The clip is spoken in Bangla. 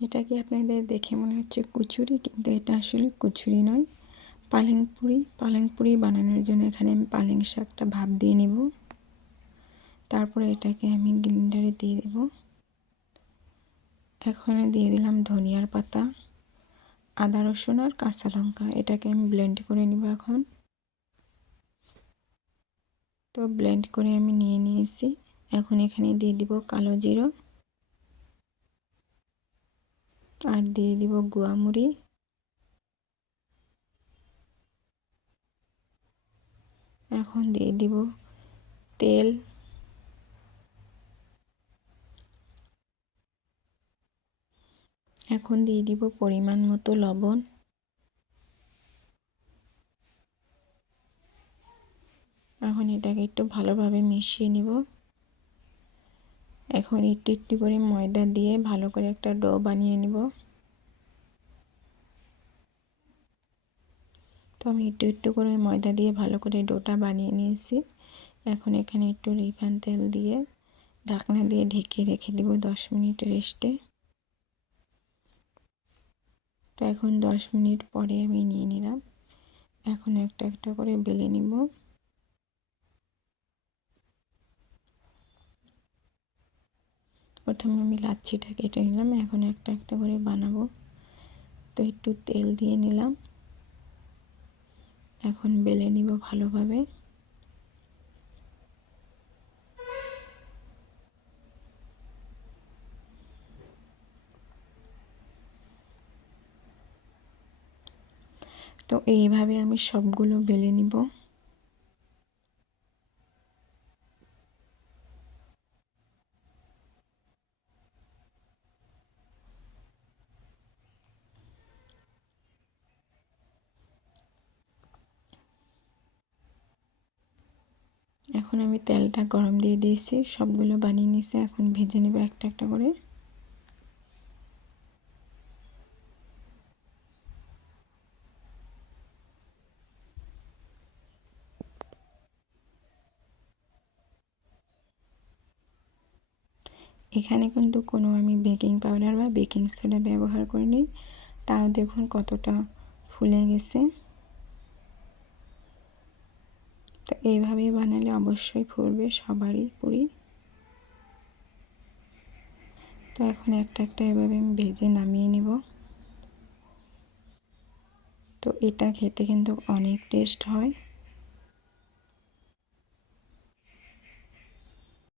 এটা কি আপনাদের দেখে মনে হচ্ছে কচুরি, কিন্তু এটা আসলে কচুরি নয়, পালং পুরি। পালং পুরি বানানোর জন্য এখানে আমি পালং শাকটা ভাপ দিয়ে নেব। তারপরে এটাকে আমি গ্রাইন্ডারে দিয়ে দেব। এখন দিয়ে দিলাম ধনিয়ার পাতা, আদা রসুন আর কাঁচা লঙ্কা। এটাকে আমি ব্লেন্ড করে নিব এখন। তো ব্লেন্ড করে আমি নিয়ে নিয়েছি। এখন এখানে দিয়ে দিব কালো জিরা আর দিয়ে দিব গুয়ামুড়ি, এখন দিয়ে দিব তেল, এখন দিয়ে দিব পরিমাণ মতো লবণ। এখন এটাকে একটু ভালোভাবে মিশিয়ে নিব। এখন একটু একটু করে ময়দা দিয়ে ভালো করে একটা ডো বানিয়ে নিব। তো আমি একটু একটু করে ময়দা দিয়ে ভালো করে ডোটা বানিয়ে নিয়েছি। এখন এখানে একটু রিফাইন তেল দিয়ে ঢাকনা দিয়ে ঢেকে রেখে দিব 10 মিনিট রেস্টে। তো এখন 10 মিনিট পরে আমি নিয়ে নিলাম। এখন একটা একটা করে বেলে নিব। প্রথমে আমি লাচ্ছিটা কেটে নিলাম, এখন একটা একটা করে বানাবো। তো একটু তেল দিয়ে নিলাম, এখন বেলে নিব ভালোভাবে। তো এইভাবে আমি সবগুলো বেলে নিব। এখন আমি তেলটা গরম দিয়ে দিয়েছি, সবগুলো বানিয়ে নিয়েছি। এখন ভেজে নেব একটা একটা করে। এখানে কিন্তু কোনো আমি বেকিং পাউডার বা বেকিং সোডা ব্যবহার করিনি, তাও দেখুন কতটা ফুলে গেছে। তো এইভাবেই বানালে অবশ্যই ফুলবে সবারই পুরি। তো এখন একটা একটা এভাবে আমি ভেজে নামিয়ে নিব। তো এটা খেতে কিন্তু অনেক টেস্ট হয়।